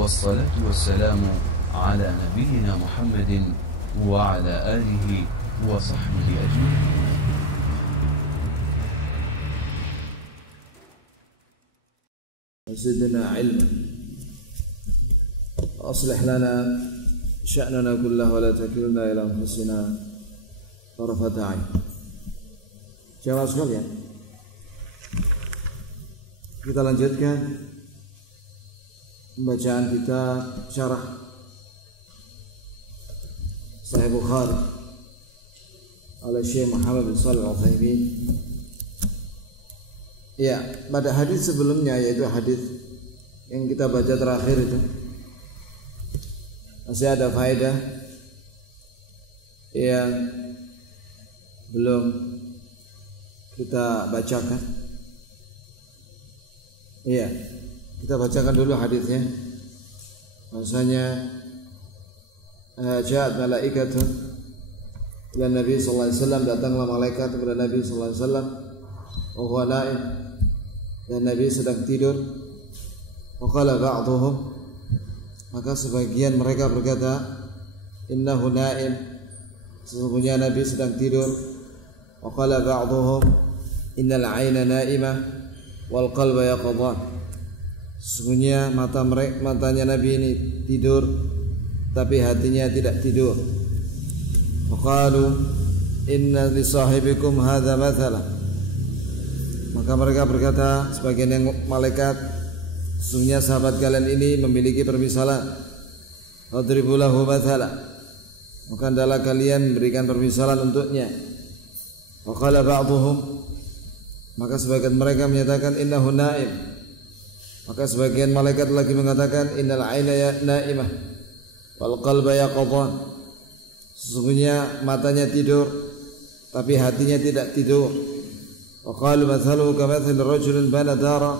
والصلاة والسلام على نبينا محمد وعلى آله وصحبه أجمعين. زدنا علما وأصلح لنا شأننا كله ولا تكلنا إلى أنفسنا طرفة عين. Jamaah sekalian, kita lanjutkan pembacaan kitab syarah Sahih Bukhari oleh Syekh Muhammad bin Shalih Al-Utsaimin. Ya, pada hadis sebelumnya, yaitu hadis yang kita baca terakhir itu, masih ada faedah yang belum kita bacakan. Iya, kita bacakan dulu hadisnya. Bahasanya ja'at malaikatun ila Nabi sallallahu alaihi wasallam, datanglah malaikat kepada Nabi sallallahu alaihi wasallam wa huwa naim, dan Nabi sedang tidur. Wa qala ba'dhum, maka sebagian mereka berkata, innahu naim, sesungguhnya Nabi sedang tidur. Wa qala ba'dhum, innal 'aina na'imah wal qalba yaqdhan, sesungguhnya matanya Nabi ini tidur tapi hatinya tidak tidur. Wa qalu inna li sahibikum hadza mathala, maka mereka berkata, sebagian yang malaikat, sesungguhnya sahabat kalian ini memiliki permisalan. Fadribu lahu mathala, maka hendaklah kalian berikan permisalan untuknya. Wa qala ba'dhum, maka sebagian mereka menyatakan innahu naim, maka sebagian malaikat lagi mengatakan innal 'aina na'imah wal qalba yaqdhan, sesungguhnya matanya tidur tapi hatinya tidak tidur. Wa qalu mathaluhu kamathali rajulin bana dara,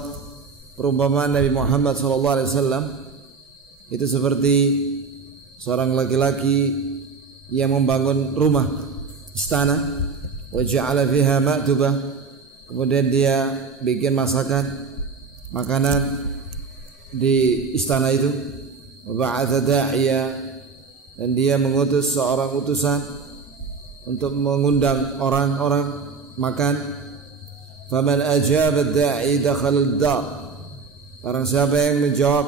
perumpamaan Nabi Muhammad sallallahu alaihi wasallam itu seperti seorang laki-laki yang membangun rumah istana, wa ja'ala fiha ma'dubah, kemudian dia bikin makanan di istana itu. Wa ba'atha da'iya, dan dia mengutus seorang utusan untuk mengundang orang-orang makan. Faman ajaba ad-da'i dakhala ad-dar, barang siapa yang menjawab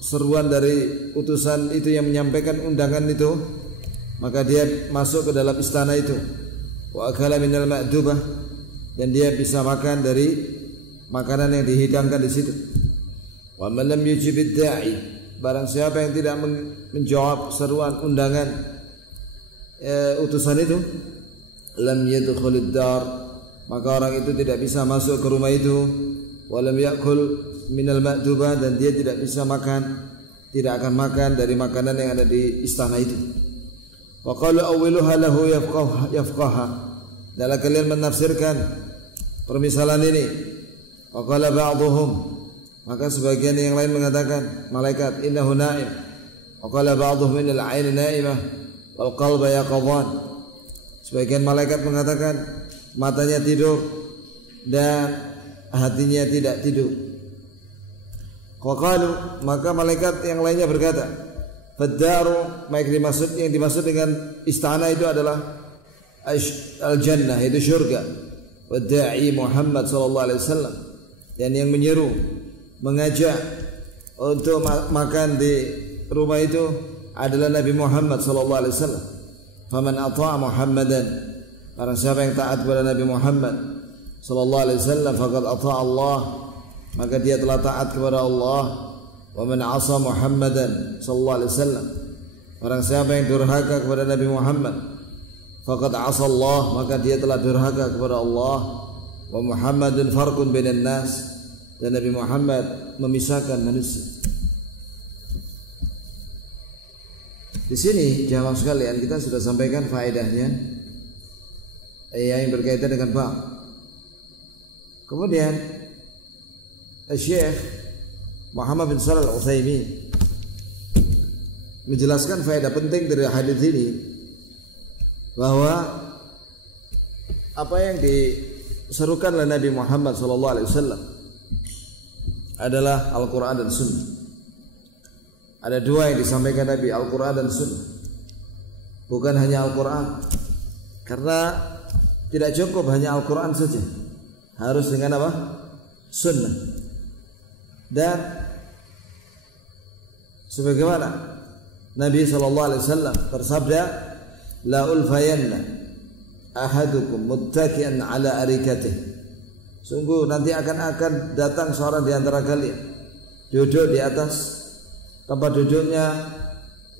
seruan dari utusan itu yang menyampaikan undangan itu, maka dia masuk ke dalam istana itu. Wa akala minal ma'dubah, dan dia bisa makan dari makanan yang dihidangkan di situ. Wa man lam yujib ad-da'i, barang siapa yang tidak menjawab seruan undangan utusan itu, lam yadkhulid dar, maka orang itu tidak bisa masuk ke rumah itu. Wa lam ya'kul minal ma'dubah, dan dia tidak bisa makan, tidak akan makan dari makanan yang ada di istana itu. Wa qalu awwiluha lahu yafqaha, dalam kalian menafsirkan permisalan ini. Wa qala ba'dhum, maka sebagian yang lain mengatakan malaikat innahu na'im. Wa qala ba'dhum innal 'aina na'imah wal qalba yaqdhan, sebagian malaikat mengatakan matanya tidur dan hatinya tidak tidur. Wa qalu, maka malaikat yang lainnya berkata, fad-daru, yang dimaksud dengan istana itu adalah al-jannah, itu syurga. Wa da'i Muhammad sallallahu alaihi wasallam, dan yang menyeru, mengajak untuk makan di rumah itu adalah Nabi Muhammad sallallahu alaihi wasallam. Faman ata'a Muhammadan, barang siapa yang taat kepada Nabi Muhammad sallallahu alaihi wasallam, faqad ata'a Allah, maka dia telah taat kepada Allah. Wa man 'asa Muhammadan sallallahu alaihi wasallam, barang siapa yang durhaka kepada Nabi Muhammad, faqad 'asa Allah, maka dia telah durhaka kepada Allah. Wa Muhammadun farqun bainan nas, dan Nabi Muhammad memisahkan manusia. Di sini jamaah sekalian, kita sudah sampaikan faedahnya yang berkaitan dengan bab. Kemudian Syekh Muhammad bin Shalih Al-Utsaimin menjelaskan faedah penting dari hadis ini, bahwa apa yang diserukan oleh Nabi Muhammad sallallahu alaihi wasallam adalah Al-Quran dan Sunnah. Ada dua yang disampaikan Nabi, Al-Quran dan Sunnah. Bukan hanya Al-Quran, karena tidak cukup hanya Al-Quran saja, harus dengan apa? Sunnah. Dan sebagaimana Nabi SAW bersabda, la ulfayanna ahadukum muttaki'an ala arikatih. Sungguh nanti akan datang seorang di antara kalian duduk di atas tempat duduknya,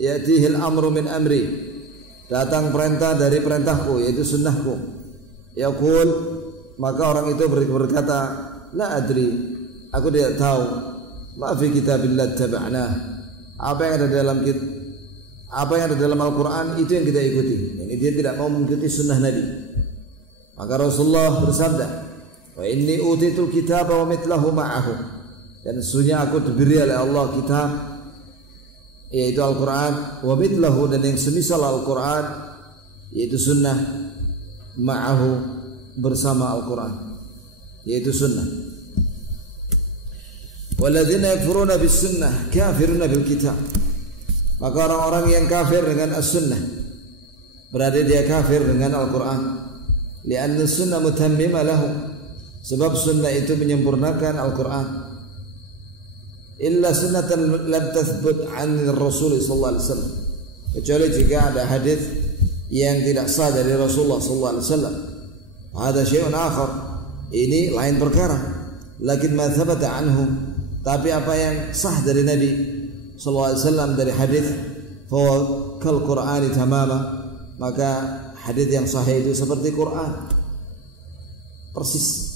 yatihil amru min amri, datang perintah dari perintahku, yaitu sunnahku. Yaqul, maka orang itu berkata, la adri, aku tidak tahu. Ma fi kitabillah taba'na, apa yang ada dalam Al-Quran itu yang kita ikuti. Ini dia tidak mau mengikuti sunnah Nabi. Maka Rasulullah bersabda, wa inni utitul kitaba wa mithlahu ma'ahu, dan sesungguhnya aku diberi oleh Allah kitab, yaitu Al-Quran, wa mithlahu, dan yang semisal Al-Quran, yaitu sunnah, ma'ahu, bersama Al-Quran, yaitu sunnah. Walladzina yakfuruna bis sunnah kafiruna bil kitab. Maka orang-orang yang kafir dengan as-sunnah berarti dia kafir dengan Al-Quran. Lianna sunnah mutammimah lahu, sebab sunnah itu menyempurnakan Al-Quran. Illa sunnatan lam tathbut an Rasul sallallahu alaihi wasallam, kecuali jika ada hadis yang tidak sah dari Rasulullah sallallahu alaihi wasallam. Ada syai'un akhar, ini lain perkara. Lakin ma thabata anhu, tapi apa yang sah dari Nabi sallallahu alaihi wasallam dari hadis, fa kal Qur'ani tamama, maka hadis yang sahih itu seperti Quran persis.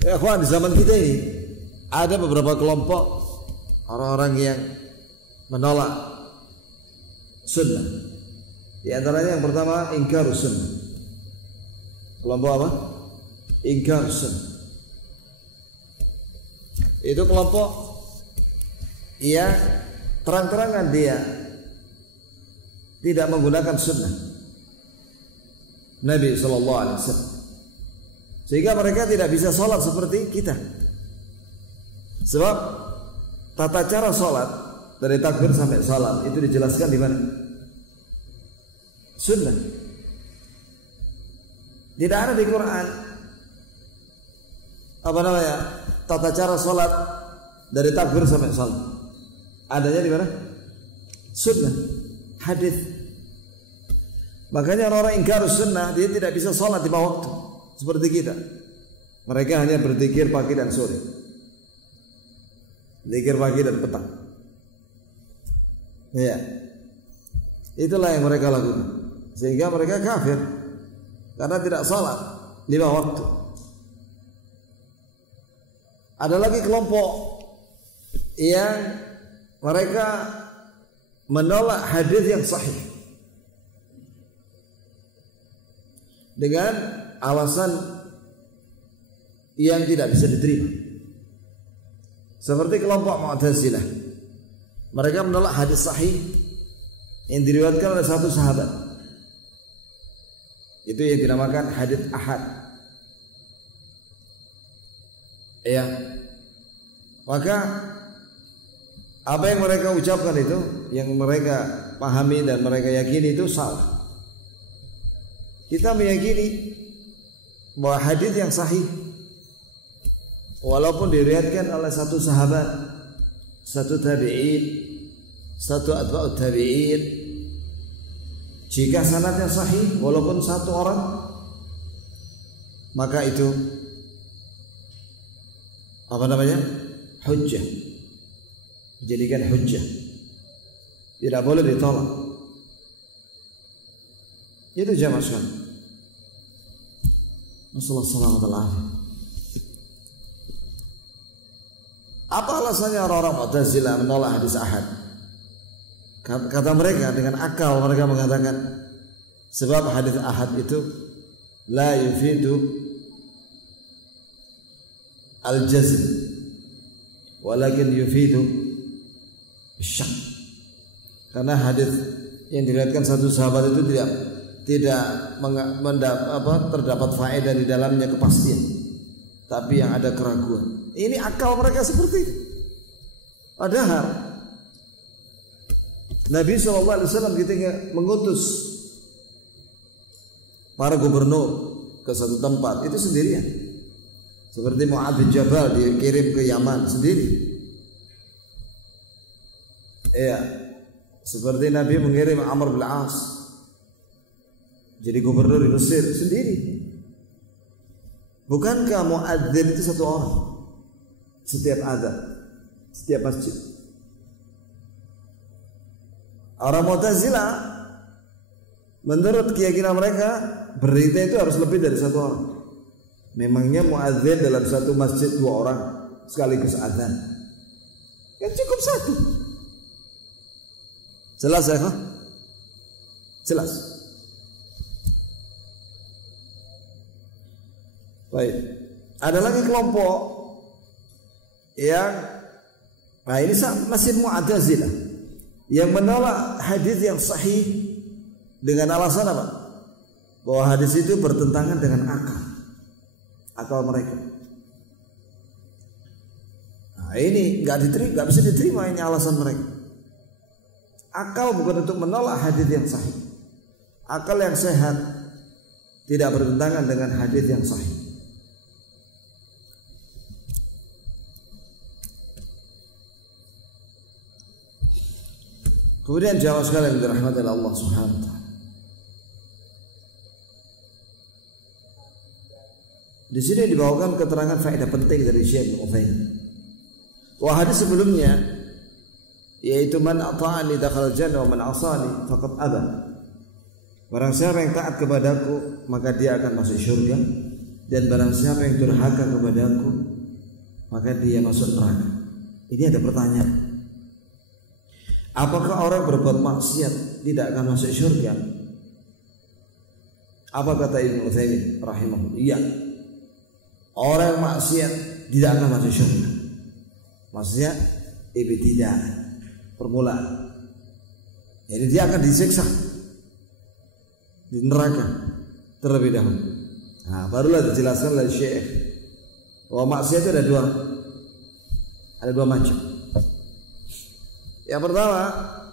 Ya kawan, di zaman kita ini ada beberapa kelompok orang-orang yang menolak sunnah. Di antaranya yang pertama, ingkar sunnah. Kelompok apa? Ingkar sunnah. Itu kelompok yang terang-terangan dia tidak menggunakan sunnah Nabi sallallahu alaihi wasallam, sehingga mereka tidak bisa sholat seperti kita. Sebab tata cara sholat dari takbir sampai salam itu dijelaskan di mana? Sunnah. Tidak ada di Quran tata cara sholat dari takbir sampai salam. Adanya di mana? Sunnah, hadis. Makanya orang-orang ingkar sunnah, dia tidak bisa sholat di bawah waktu seperti kita. Mereka hanya berzikir pagi dan sore, zikir pagi dan petang. Ya, itulah yang mereka lakukan, sehingga mereka kafir karena tidak sholat lima waktu. Ada lagi kelompok yang mereka menolak hadis yang sahih dengan alasan yang tidak bisa diterima, seperti kelompok Mu'tazilah. Mereka menolak hadis sahih yang diriwayatkan oleh satu sahabat, itu yang dinamakan hadis ahad. Ya, maka apa yang mereka ucapkan itu, yang mereka pahami dan mereka yakini itu salah. Kita meyakini bahwa hadis yang sahih, walaupun diriwayatkan oleh satu sahabat, satu tabi'in, satu atba'ut tabi'in, jika sanadnya sahih walaupun satu orang, maka itu hujjah, dijadikan hujjah, tidak boleh ditolak. Itu jamaah sekalian. Wassalamualaikum warahmatullahi. Apa alasannya orang-orang Mu'tazilah menolak hadis ahad? Kata mereka, dengan akal mereka mengatakan, sebab hadis ahad itu la yufidu al-jazm, walakin yufidu syak. Karena hadis yang diriwayatkan satu sahabat itu terdapat faedah di dalamnya, kepastian, tapi yang ada keraguan. Ini akal mereka seperti itu. Padahal Nabi SAW ketika mengutus para gubernur ke satu tempat itu sendirian. Seperti Mu'adz bin Jabal dikirim ke Yaman sendiri. Iya. Seperti Nabi mengirim Amr bin As jadi gubernur di Mesir sendiri. Bukankah muadzin itu satu orang setiap adzan, setiap masjid? Orang Mu'tazilah menurut keyakinan mereka berita itu harus lebih dari satu orang. Memangnya muadzin dalam satu masjid 2 orang sekaligus adzan? Ya cukup satu. Jelas ya? Jelas. Baik. Ada lagi kelompok yang ini masih Mu'tazilah yang menolak hadis yang sahih dengan alasan apa? Bahwa hadis itu bertentangan dengan akal mereka. Nah, ini nggak bisa diterima, ini alasan mereka. Akal bukan untuk menolak hadis yang sahih. Akal yang sehat tidak bertentangan dengan hadis yang sahih. Kemudian jamaah sekalian yang dirahmati oleh Allah Subhanahu wa taala. Di sini dibawakan keterangan faedah penting dari Syekh Utsaimin. Wah, hadis sebelumnya yaitu man ata'ani dakhala jannah wa man 'asani faqad aba. Barang siapa yang taat kepadaku maka dia akan masuk surga, dan barang siapa yang durhaka kepadaku maka dia masuk neraka. Ini ada pertanyaan. Apakah orang berbuat maksiat tidak akan masuk surga? Apa kata Ibnu Utsaimin rahimahullah? Iya. Orang yang maksiat tidak akan masuk surga. Maksudnya ibtidah, permulaan. Jadi dia akan disiksa di neraka terlebih dahulu. Nah, barulah dijelaskan oleh Syekh bahwa maksiat itu ada dua macam. Yang pertama,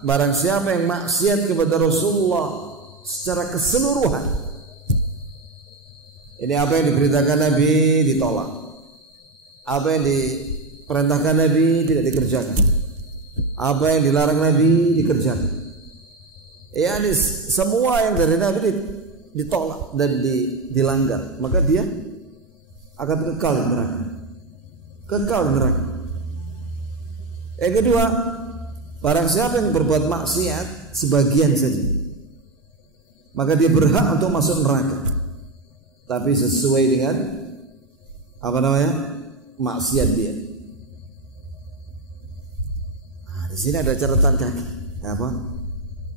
barang siapa yang maksiat kepada Rasulullah secara keseluruhan, ini apa yang diberitakan Nabi ditolak, apa yang diperintahkan Nabi tidak dikerjakan, apa yang dilarang Nabi dikerjakan. Ya, ini semua yang dari Nabi ditolak dan dilanggar, maka dia akan kekal di neraka. Kekal di neraka. Yang kedua, barang siapa yang berbuat maksiat sebagian saja, maka dia berhak untuk masuk neraka, tapi sesuai dengan maksiat dia. Nah, di sini ada catatan kaki,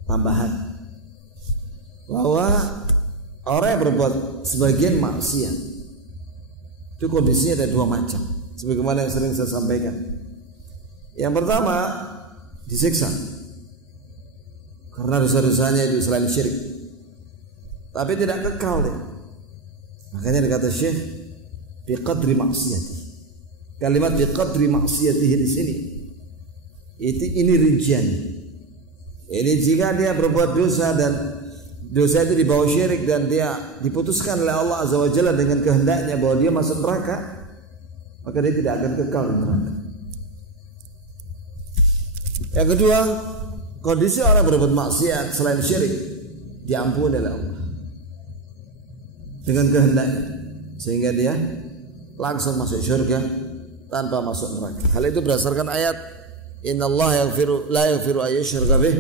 tambahan, bahwa orang yang berbuat sebagian maksiat itu kondisinya ada 2 macam, sebagaimana yang sering saya sampaikan. Yang pertama, disiksa karena dosa-dosanya itu selain syirik, tapi tidak kekal dia. Makanya dikata Syekh biqadri maksiyati. Kalimat biqadri maksiyatihi di sini ini rincian. Ini jika dia berbuat dosa dan dosa itu di bawah syirik dan dia diputuskan oleh Allah Azza wa Jalla dengan kehendaknya bahwa dia masuk neraka, maka dia tidak akan kekal di neraka. Yang kedua, kondisi orang berbuat maksiat selain syirik diampuni oleh Allah dengan kehendaknya, sehingga dia langsung masuk surga tanpa masuk neraka. Hal itu berdasarkan ayat innallaha la yaghfiru ay yushraka bih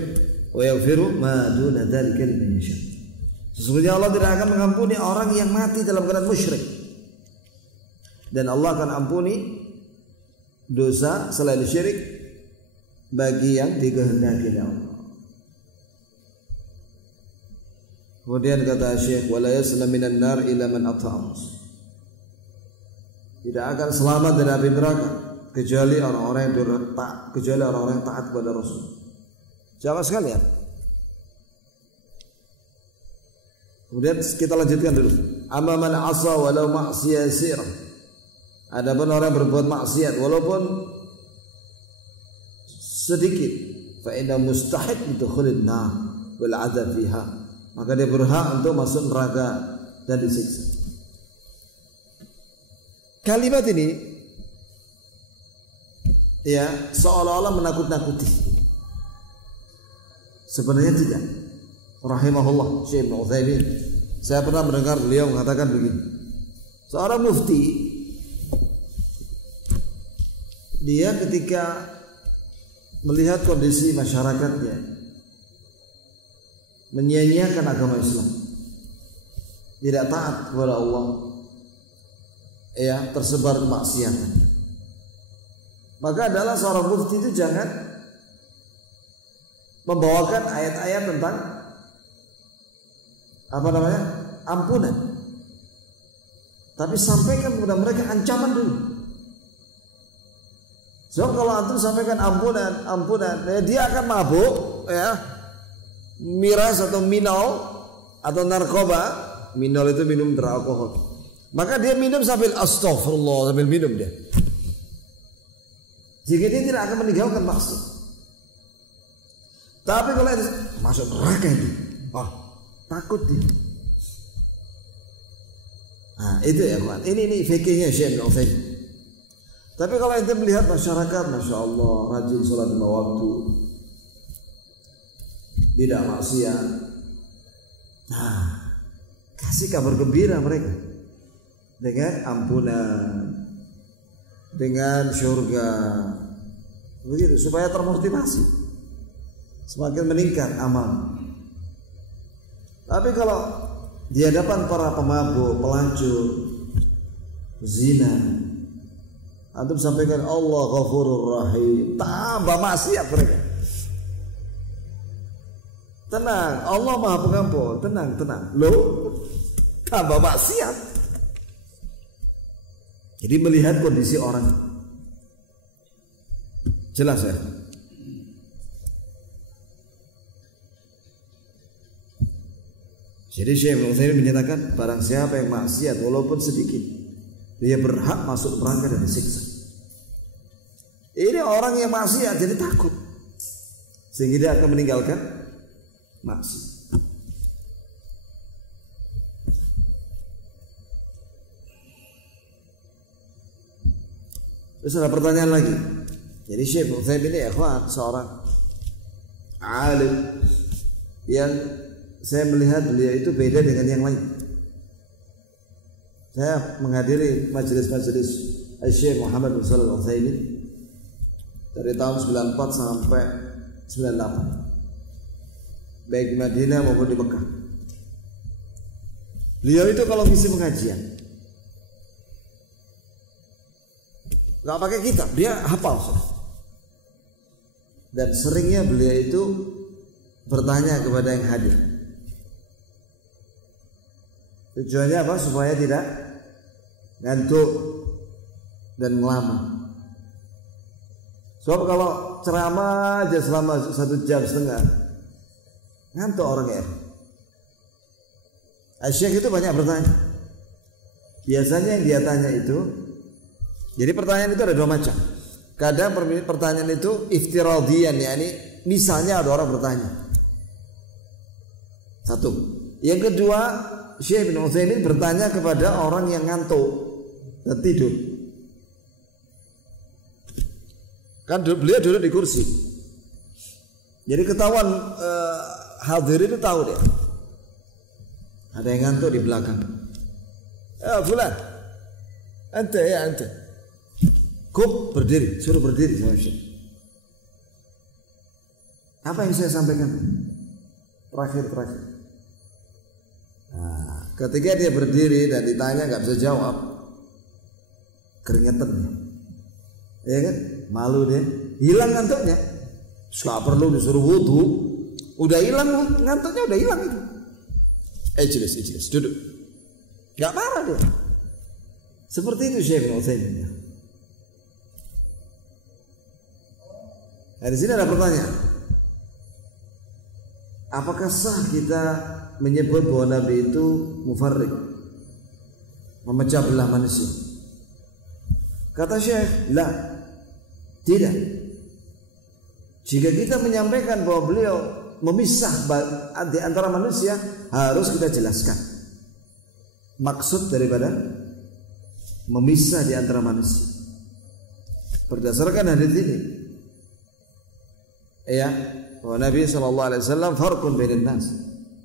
wa yaghfiru ma duna dzalika liman yasha. Sesungguhnya Allah tidak akan mengampuni orang yang mati dalam keadaan musyrik, dan Allah akan ampuni dosa selain syirik bagi yang dikehendaki oleh Allah. Kemudian kata Syekh, wala yaslam minan nar illa man ata'am. Tidak akan selamat dari api neraka kecuali orang-orang yang taat kepada Rasul. Jamaah sekalian. Kemudian kita lanjutkan dulu. Amma man asa walau ma'siyah sirah. Adapun orang berbuat maksiat walaupun sedikit, fa inna mustahid dukhulin nar wal adzab fiha, maka dia berhak untuk masuk neraka dan disiksa. Kalimat ini ya seolah-olah menakut-nakuti. Sebenarnya tidak. Rahimahullah Syekh Ibnu Utsaimin, saya pernah mendengar beliau mengatakan begini. Seorang mufti, dia ketika melihat kondisi masyarakatnya menyia-nyiakan agama Islam, tidak taat kepada Allah, ya tersebar kemaksiatan, maka adalah seorang mufti itu jangan membawakan ayat-ayat tentang ampunan, tapi sampaikan kepada mereka ancaman dulu. So kalau antum sampaikan ampunan, ya, dia akan mabuk, ya, miras atau minol atau narkoba. Minol itu minum beralkohol. Maka dia minum sambil astagfirullah, sambil minum dia. Jika dia tidak akan meninggalkan maksud. Tapi kalau itu masuk neraka ini, takut dia. Nah itu ya kawan. Ini fikihnya Syekh Ibnu Utsaimin. Tapi kalau ente melihat masyarakat, masya Allah, rajin sholat lima waktu, tidak maksiat, nah kasih kabar gembira mereka dengan ampunan, dengan surga, begitu supaya termotivasi, semakin meningkat amal. Tapi kalau di hadapan para pemabuk, pelacur, zina, antum sampaikan Allah Ghafurur Rahim, tambah maksiat mereka. Tenang, Allah Maha Pengampun, tenang. Loh, tambah maksiat. Jadi melihat kondisi orang, jelas ya. Jadi Syekh Ibnu Utsaimin menyatakan barang siapa yang maksiat walaupun sedikit, dia berhak masuk neraka dan disiksa. Ini orang yang maksiat jadi takut, sehingga dia akan meninggalkan maksiat. Terus ada pertanyaan lagi. Jadi Syekh Ibnu Utsaimin ini seorang alim yang saya melihat beliau itu beda dengan yang lain. Saya menghadiri majelis-majelis Syekh Muhammad bin Shalih Al-Utsaimin dari tahun 94 sampai 98, baik di Madinah maupun di Mekah. Beliau itu kalau ngisi pengajian nggak pakai kitab, dia hafal. Dan seringnya beliau itu bertanya kepada yang hadir. Tujuannya apa? Supaya tidak ngantuk dan ngelamun. Sebab kalau ceramah aja selama 1,5 jam ngantuk orangnya. Syekh itu banyak bertanya. Biasanya yang dia tanya itu, jadi pertanyaan itu ada dua macam. Kadang pertanyaan itu iftiradiyan, yakni misalnya ada orang bertanya. Satu. Yang kedua, Syekh Ibnu Utsaimin bertanya kepada orang yang ngantuk dan tidur. Kan beliau duduk di kursi. Jadi ketahuan hadirin itu tahu dia. Ada yang ngantuk di belakang. Fulan. Ante. Kub berdiri, suruh berdiri sama Syekh. Apa yang saya sampaikan? Terakhir. Nah, ketika dia berdiri dan ditanya nggak bisa jawab, keringetan, ya kan? Malu dia, hilang ngantuknya. Nggak perlu disuruh wudu, udah hilang ngantuknya, udah hilang itu. Ijlis, duduk. Nggak marah dia. Seperti itu Syekh Ibnu Utsaimin. Nah, di sini ada pertanyaan. Apakah sah kita menyebut bahwa Nabi itu mufarriq, memecah belah manusia? Kata Syekh, la, tidak. Jika kita menyampaikan bahwa beliau memisah di antara manusia, harus kita jelaskan maksud daripada memisah di antara manusia. Berdasarkan hadis ini, ya, bahwa Nabi SAW farqun bainan nas.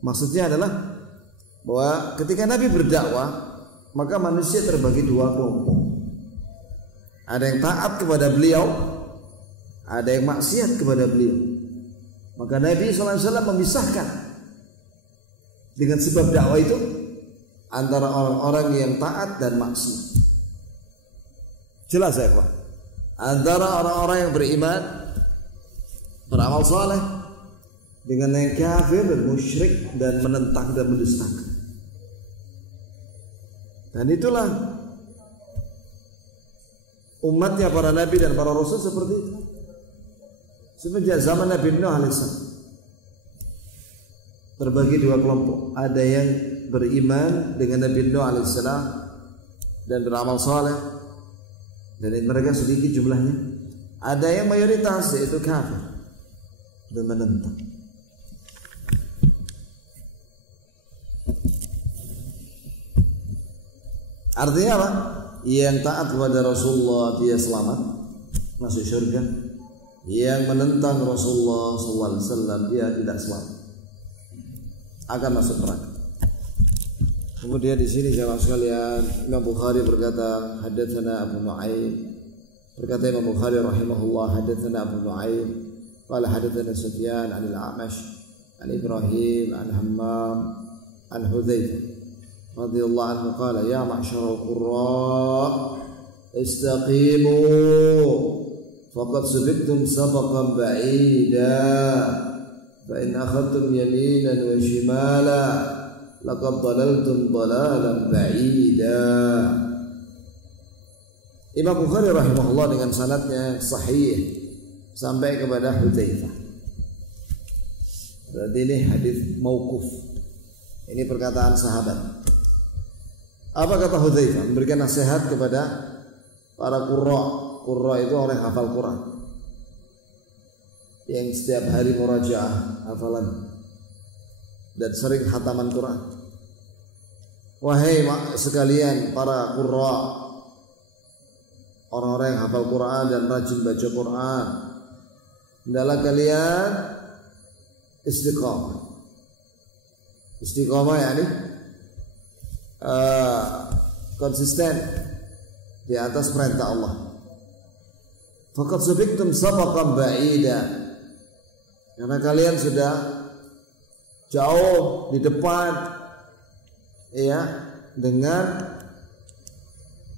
Maksudnya adalah bahwa ketika Nabi berdakwah, maka manusia terbagi dua kelompok. Ada yang taat kepada beliau, ada yang maksiat kepada beliau. Maka Nabi SAW memisahkan dengan sebab dakwah itu antara orang-orang yang taat dan maksiat. Jelas ya Pak? Antara orang-orang yang beriman, beramal saleh, dengan yang kafir dan musyrik dan menentang dan mendustakan. Dan itulah umatnya para nabi dan para rasul seperti itu. Semenjak zaman Nabi Nuh alaihissalam terbagi dua kelompok. Ada yang beriman dengan Nabi Nuh alaihissalam dan beramal saleh, dan mereka sedikit jumlahnya. Ada yang mayoritas yaitu kafir dan menentang. Artinya apa? Yang taat kepada Rasulullah dia selamat, masuk surga. Yang menentang Rasulullah SAW dia tidak selamat, akan masuk neraka. Kemudian di sini jamaah sekalian, Imam Bukhari berkata, hadatsana Abu Nu'aim. Berkata Imam Bukhari rahimahullah, hadatsana Abu Nu'aim qala hadatsana Sufyan 'an al-A'mash 'an Ibrahim 'an Hammam 'an Hudzaifah radhiyallahu anhu qala ya ma'syaral qurra istaqimu faqad subiktum sabaqan ba'ida fa in akhadtum yaminan wa shimala laqad dalaltum dalalan ba'ida. Imam Bukhari rahimahullah dengan sanadnya sahih sampai kepada Hudzaifah. Berarti ini hadis mauquf. Ini perkataan sahabat. Apa kata Hudzaifah? Memberikan nasihat kepada para qurra. Qurra itu orang hafal Quran yang setiap hari murajaah hafalan dan sering khataman Quran. Wahai sekalian para qurra, orang-orang yang hafal Quran dan rajin baca Quran, hendaklah kalian istiqamah. Istiqamah yakni konsisten di atas perintah Allah. Faqad sabaqtum sabaqan ba'ida, karena kalian sudah jauh di depan ya dengan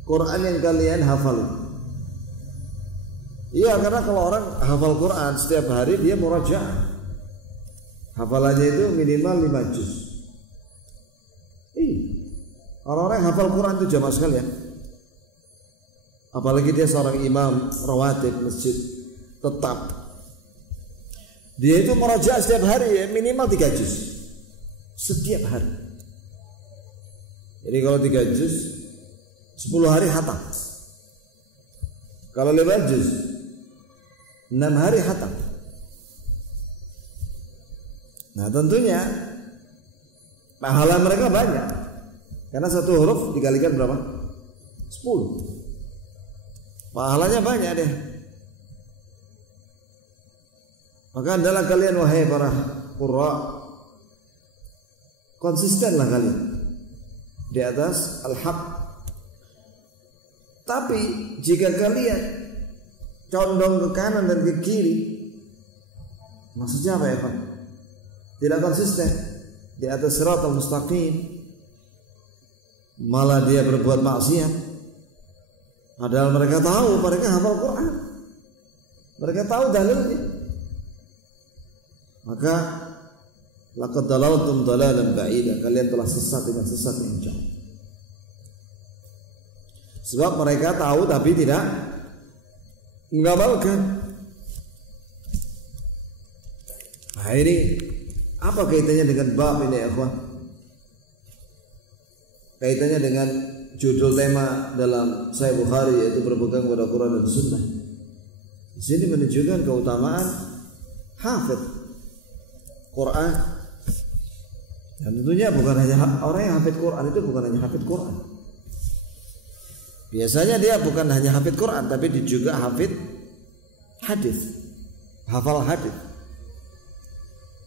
Quran yang kalian hafal. Iya, karena kalau orang hafal Quran setiap hari dia murajaah, hafalannya itu minimal 5 juz. Orang-orang yang hafal Quran itu jamaah sekalian, apalagi dia seorang imam rawatib masjid tetap, dia itu murajaah setiap hari ya, minimal 3 juz setiap hari. Jadi kalau 3 juz 10 hari khatam. Kalau 5 juz 6 hari khatam. Nah tentunya pahala mereka banyak, karena satu huruf dikalikan berapa? 10. Pahalanya banyak deh. Maka adalah kalian wahai para qurra, konsistenlah kalian di atas al-haq. Tapi jika kalian condong ke kanan dan ke kiri, maksudnya apa ya Pak? Tidak konsisten di atas siratal mustaqim, malah dia berbuat maksiat. Padahal mereka tahu, mereka hafal Quran, mereka tahu dalilnya. Maka laqad dalaltum dalalan ba'ida, kalian telah sesat dengan sesat yang jauh. Sebab mereka tahu tapi tidak mengamalkan. Nah ini apa kaitannya dengan bab ini ya ikhwan? Kaitannya dengan judul tema dalam Sahih Bukhari, yaitu berpegang pada Quran dan Sunnah. Di sini menunjukkan keutamaan hafid Quran. Dan tentunya bukan hanya orang yang hafid Quran itu bukan hanya hafid Quran. Biasanya dia bukan hanya hafid Quran, tapi dia juga hafid hadis, hafal hadis.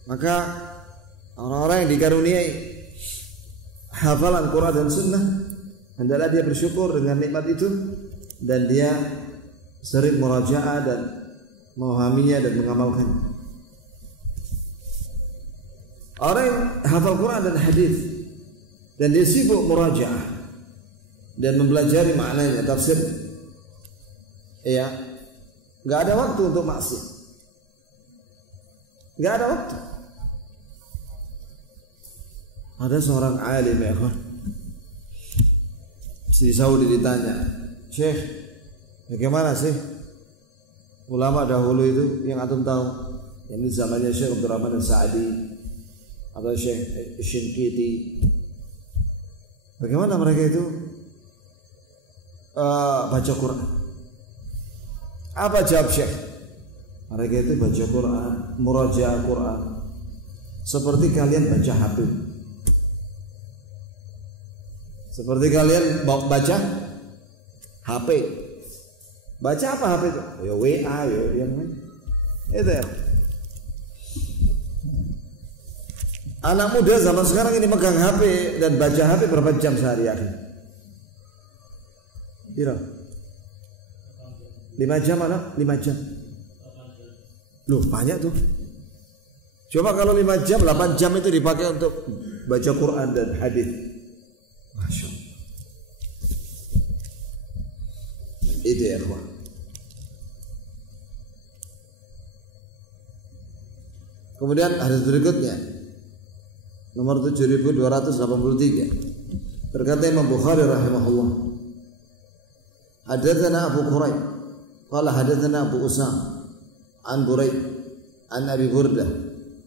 Maka orang-orang yang dikaruniai hafalan Quran dan Sunnah, hendaklah dia bersyukur dengan nikmat itu dan dia sering murajaah dan memahaminya dan mengamalkannya. Orang yang hafal Quran dan hadis dan dia sibuk murajaah dan mempelajari maknanya, tafsir, ya, nggak ada waktu untuk maksiat, nggak ada waktu. Ada seorang alim ya kan, di Saudi ditanya, Syekh, bagaimana sih ulama dahulu itu yang antum tahu? Ini zamannya Syekh Abdurrahman As-Sa'di atau Syekh Shinqiti. Bagaimana mereka itu baca Quran? Apa jawab Syekh? Mereka itu baca Quran, murajaah Quran seperti kalian baca Habib. Seperti kalian baca HP. Baca apa HP itu? Ya WA, ya yang lain. Itu ya. Anak muda zaman sekarang ini megang HP dan baca HP berapa jam sehari ya? Kira 5 jam anak? 5 jam. Loh banyak tuh. Coba kalau 5 jam, 8 jam itu dipakai untuk baca Quran dan hadis. Masya Allah. Itu ya kawan. Kemudian hadis berikutnya nomor 7283. Berkata Imam Bukhari rahimahullah, hadatsana Abu Quraib qala hadatsana Abu Usam an Buraid an Abi Burdah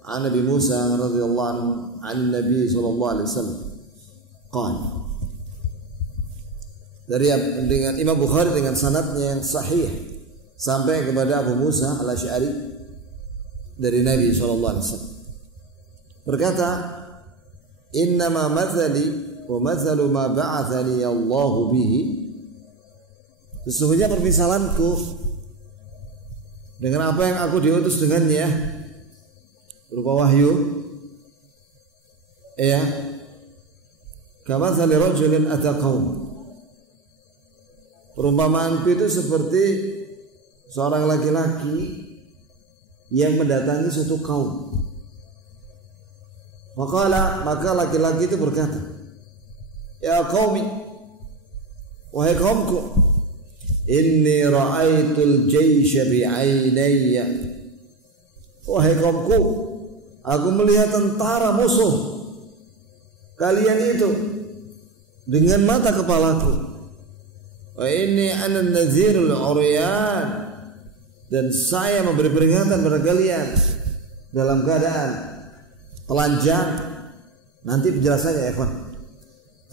an Abi Musa radhiyallahu anhu an Nabi sallallahu alaihi wasallam qala. Dari dengan Imam Bukhari dengan sanadnya yang sahih sampai kepada Abu Musa Al-Asy'ari dari Nabi sallallahu alaihi wasallam berkata, innama mathali wa mathalu ma ba'athani Allahu bihi, sesungguhnya permisalanku dengan apa yang aku diutus dengannya berupa wahyu, ya, kamathali rajulin ata qaum, perumpamaanku itu seperti seorang laki-laki yang mendatangi suatu kaum. Maka laki-laki itu berkata, ya qaumi, wahai kaumku, inni ra'aitul jaysha bi'ainayya, wahai kaumku, aku melihat tentara musuh kalian itu dengan mata kepalaku. Wa inni ana an-nadhirul uryan, dan saya memberi peringatan pada kalian dalam keadaan telanjang. Nanti penjelasannya ya ikhwan.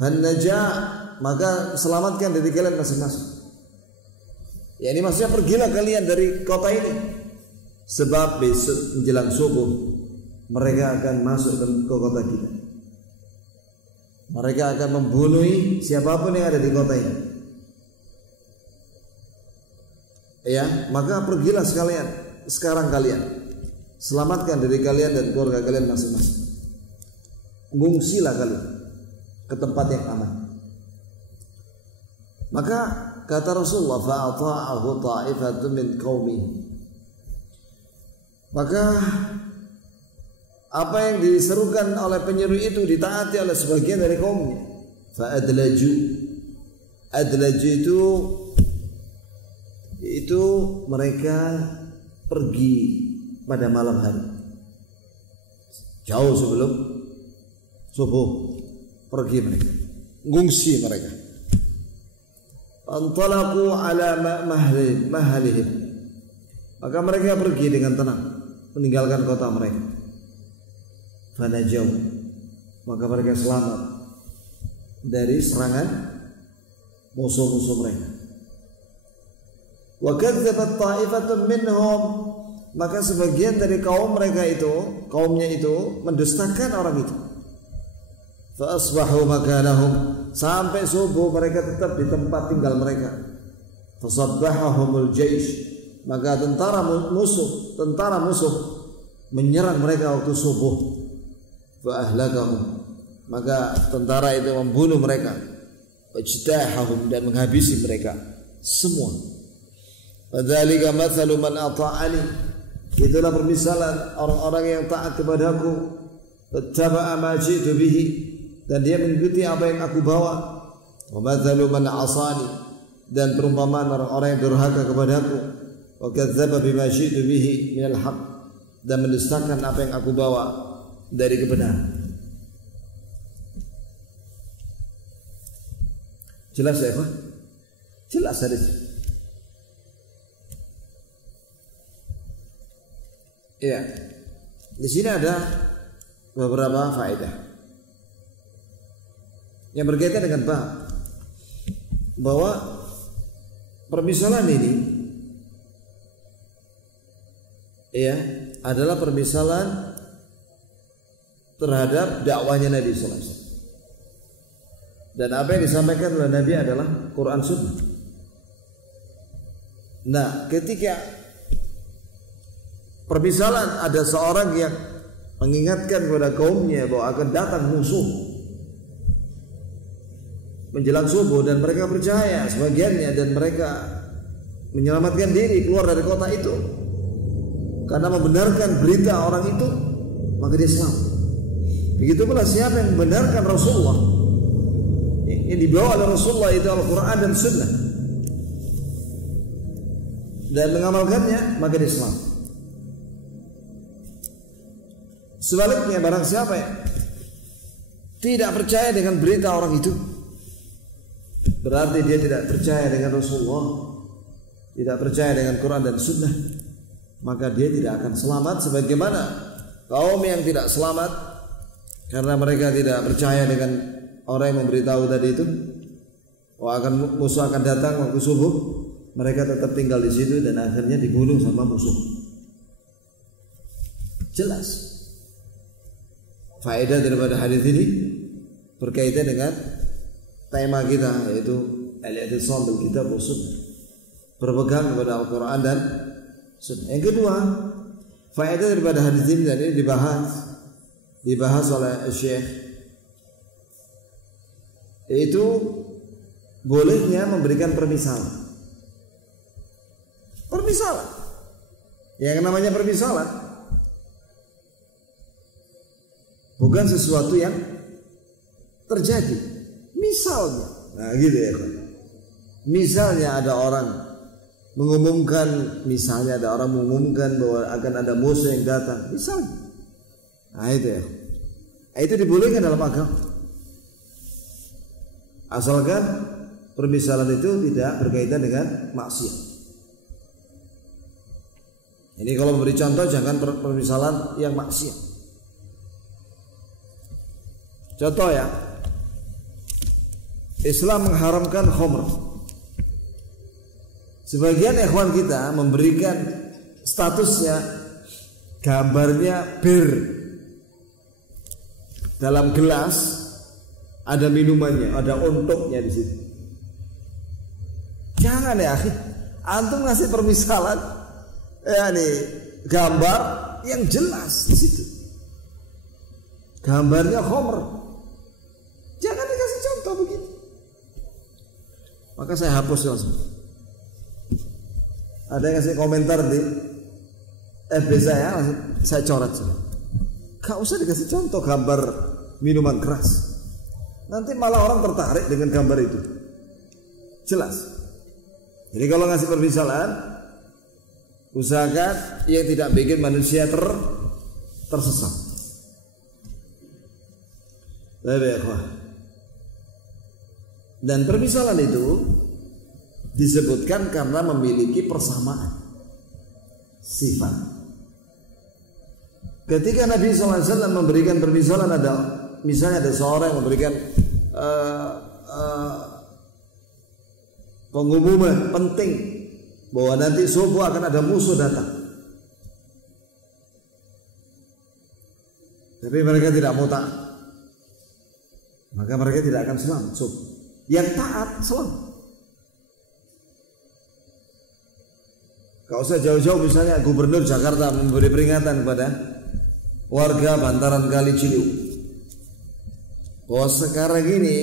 Fan najah, maka selamatkan diri kalian masing-masing. Ya ini maksudnya pergilah kalian dari kota ini, sebab besok menjelang subuh mereka akan masuk ke kota kita. Mereka akan membunuh siapapun yang ada di kota ini. Ya, maka pergilah sekalian sekarang kalian, selamatkan diri kalian dan keluarga kalian masing-masing. Mengungsilah kalian ke tempat yang aman. Maka kata Rasulullah, fa'ata'ahu ta'ifatun min qaumi, maka apa yang diserukan oleh penyeru itu ditaati oleh sebagian dari kaumnya. Fa'adlaju, adlaju itu mereka pergi pada malam hari, jauh sebelum subuh pergi mereka, ngungsi mereka. Antalaqu ala mahalihim, maka mereka pergi dengan tenang meninggalkan kota mereka. Fanajau, maka mereka selamat dari serangan musuh-musuh mereka. Wa kadzabat ta'ifatun minhum maka sebagian dari kaumnya itu mendustakan orang itu. Fa asbahu makanahum, sampai subuh mereka tetap di tempat tinggal mereka. Fasabbahahumul jaish, maka tentara musuh menyerang mereka waktu subuh. Fa ahlakahum, maka tentara itu membunuh mereka. Wajtahahum, dan menghabisi mereka semua. Wadzalika mathalu man ata'ani, itulah permisalan orang-orang yang taat kepadaku, wattaba'a ma ji'tu bihi, dan dia mengikuti apa yang aku bawa. Wa mathalu man 'asani, dan perumpamaan orang-orang yang durhaka kepadaku, wa kadzdzaba bima ji'tu bihi minal haqq, dan mendustakan apa yang aku bawa dari kebenaran. Jelas ya, Pak? Jelas hadis. Iya. Di sini ada beberapa faedah yang berkaitan dengan bahwa permisalan ini adalah permisalan terhadap dakwahnya Nabi sallallahu alaihi wasallam. Dan apa yang disampaikan oleh Nabi adalah Quran Sunnah. Nah, ketika permisalan ada seorang yang mengingatkan kepada kaumnya bahwa akan datang musuh menjelang subuh, dan mereka percaya sebagiannya, dan mereka menyelamatkan diri keluar dari kota itu karena membenarkan berita orang itu, maka dia selamat. Begitu pula siapa yang membenarkan Rasulullah, yang dibawa oleh Rasulullah itu Al-Quran dan Sunnah, dan mengamalkannya, maka dia selamat. Sebaliknya, barang siapa yang tidak percaya dengan berita orang itu, berarti dia tidak percaya dengan Rasulullah, tidak percaya dengan Quran dan Sunnah, maka dia tidak akan selamat. Sebagaimana kaum yang tidak selamat karena mereka tidak percaya dengan orang yang memberitahu tadi itu, musuh akan datang waktu subuh, mereka tetap tinggal di situ dan akhirnya dibunuh sama musuh. Jelas. Faedah daripada hadis ini berkaitan dengan tema kita, yaitu al-i'tisam bil kitab wa sunnah, berpegang kepada Al-Quran dan Sunnah. Yang kedua, faedah daripada hadis ini, dan ini dibahas oleh Syekh, yaitu bolehnya memberikan permisalan. Yang namanya permisalan bukan sesuatu yang terjadi. Misalnya, nah gitu ya. Misalnya ada orang mengumumkan bahwa akan ada musuh yang datang, misalnya. Nah itu ya. Itu dibolehkan dalam agama, asalkan permisalan itu tidak berkaitan dengan maksiat. Ini kalau memberi contoh, jangan permisalan yang maksiat. Contoh ya, Islam mengharamkan khamr. Sebagian ikhwan kita memberikan statusnya, gambarnya bir, dalam gelas ada minumannya, ada untuknya di situ. Jangan ya, akhi. Antum ngasih permisalan, gambar yang jelas di situ. Gambarnya khamr. Jangan dikasih contoh begitu. Maka saya hapus langsung. Ada yang kasih komentar di FB saya, langsung saya coret. Gak usah dikasih contoh gambar minuman keras. Nanti malah orang tertarik dengan gambar itu. Jelas. Jadi kalau ngasih permisalan, usahakan yang tidak bikin manusia tersesat. Baik, dan permisalan itu disebutkan karena memiliki persamaan sifat. Ketika Nabi SAW memberikan permisalan, misalnya ada seorang yang memberikan pengumuman penting bahwa nanti subuh akan ada musuh datang. tapi mereka tidak mau taat, maka mereka tidak akan selamat. So, yang taat selamat. Gak usah jauh-jauh, misalnya Gubernur Jakarta memberi peringatan kepada warga bantaran Kali Ciliwung bahwa sekarang ini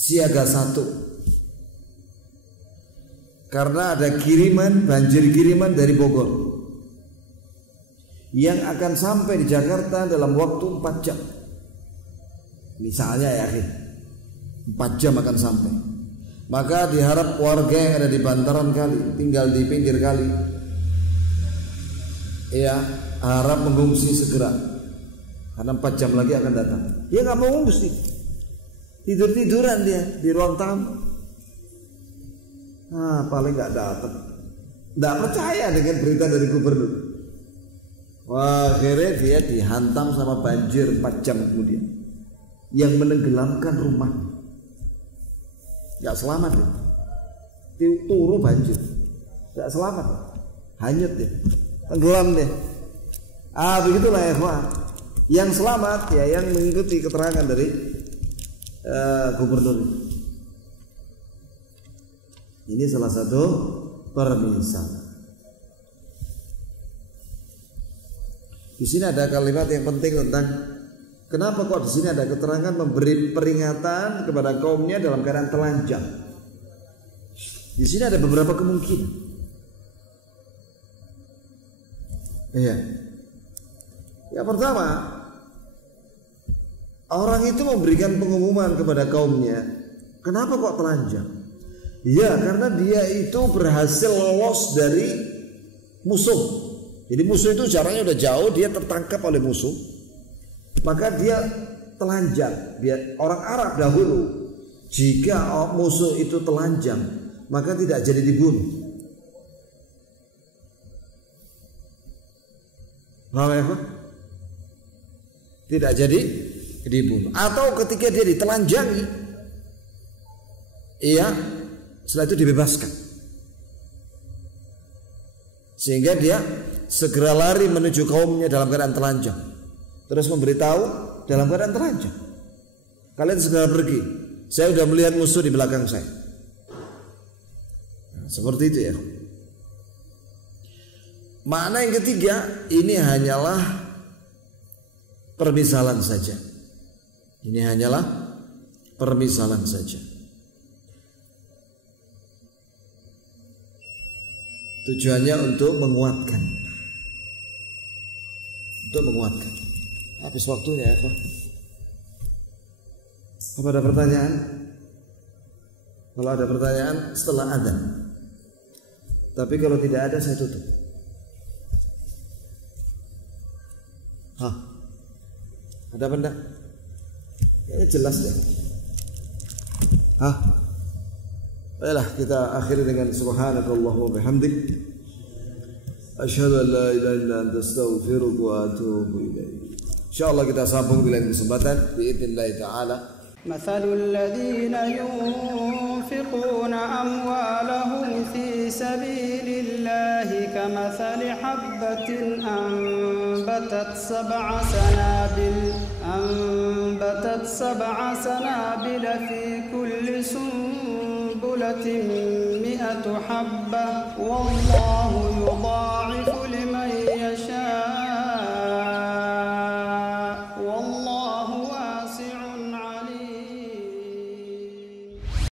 siaga 1 karena ada kiriman, banjir kiriman dari Bogor yang akan sampai di Jakarta dalam waktu 4 jam. Misalnya ya, 4 jam akan sampai. Maka diharap warga yang ada di bantaran kali, tinggal di pinggir kali, ya, harap mengungsi segera, karena 4 jam lagi akan datang. Dia nggak mau mengungsi, tidur-tiduran dia di ruang tamu. Paling nggak datang, nggak percaya dengan berita dari gubernur. Wah, akhirnya dia dihantam sama banjir 4 jam kemudian, yang menenggelamkan rumah. Nggak selamat ya, turu banjir, nggak selamat, hanyut ya, tenggelam deh. Begitulah ya, yang selamat ya yang mengikuti keterangan dari gubernur. Ini salah satu permisalan. Di sini ada kalimat yang penting tentang kenapa kok di sini ada keterangan memberi peringatan kepada kaumnya dalam keadaan telanjang. Di sini ada beberapa kemungkinan. Iya. Yang pertama, orang itu memberikan pengumuman kepada kaumnya, kenapa kok telanjang? Ya, karena dia itu berhasil lolos dari musuh. Jadi musuh itu jaraknya udah jauh, dia tertangkap oleh musuh, maka dia telanjang. Orang Arab dahulu, jika musuh itu telanjang, maka tidak jadi dibunuh. Paham ya, Pak? Tidak jadi dibunuh. Atau ketika dia ditelanjangi, iya, setelah itu dibebaskan, sehingga dia segera lari menuju kaumnya dalam keadaan telanjang, terus memberitahu dalam keadaan telanjang, kalian segera pergi, saya sudah melihat musuh di belakang saya. Seperti itu ya. Makna yang ketiga, ini hanyalah permisalan saja. Ini hanyalah permisalan saja. Tujuannya untuk menguatkan. Untuk menguatkan. Habis waktunya ya, Pak. Apa ada pertanyaan? Kalau ada pertanyaan setelah adzan. Tapi kalau tidak ada saya tutup. Ada benda? Kayaknya jelas deh. Baiklah, kita akhiri dengan subhanakallahumma wa bihamdik, asyhadu an la ilaha illa anta astaghfiruka wa atubu ilaik. Insyaallah kita sambung di lain kesempatan باذنillah taala. مثل الذين ينفقون أموالهم في سبيل الله كمثل حبة أنبتت سبع سنابل في كل سنبلة 100 حبة والله يضاعف